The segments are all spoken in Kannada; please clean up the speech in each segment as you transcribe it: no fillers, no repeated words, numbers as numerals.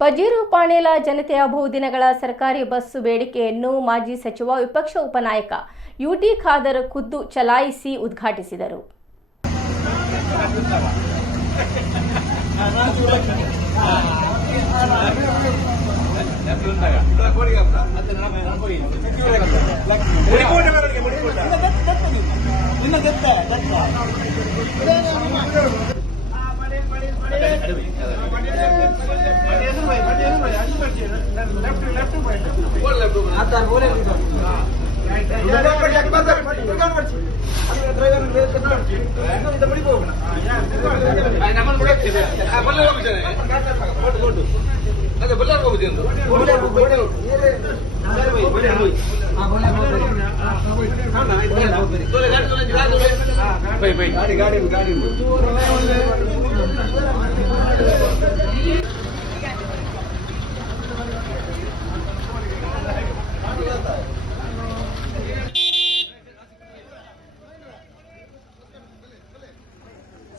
ಪಜೀರು ಪಾಣೇಲ ಜನತೆಯ ಬಹುದಿನಗಳ ಸರ್ಕಾರಿ ಬಸ್ ಬೇಡಿಕೆಯನ್ನು ಮಾಜಿ ಸಚಿವ ವಿಪಕ್ಷ ಉಪನಾಯಕ ಯುಟಿ ಖಾದರ್ ಖುದ್ದು ಚಲಾಯಿಸಿ ಉದ್ಘಾಟಿಸಿದರು.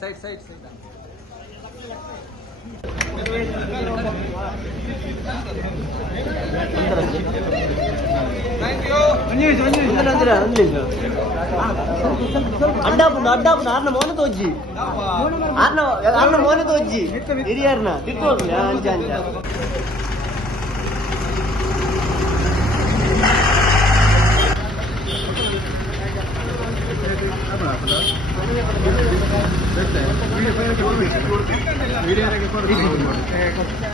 Side. Thank you. ಅಡ್ಡ ಮೋನ ತೋಜ್ಜಿ ಅನ್ನ ಮೋನ ತೋಜ್ಜಿ ಹಿರಿಯರ್ನ ತಿತ್ತೋಗ್ಲಿ ಅಂಚ Video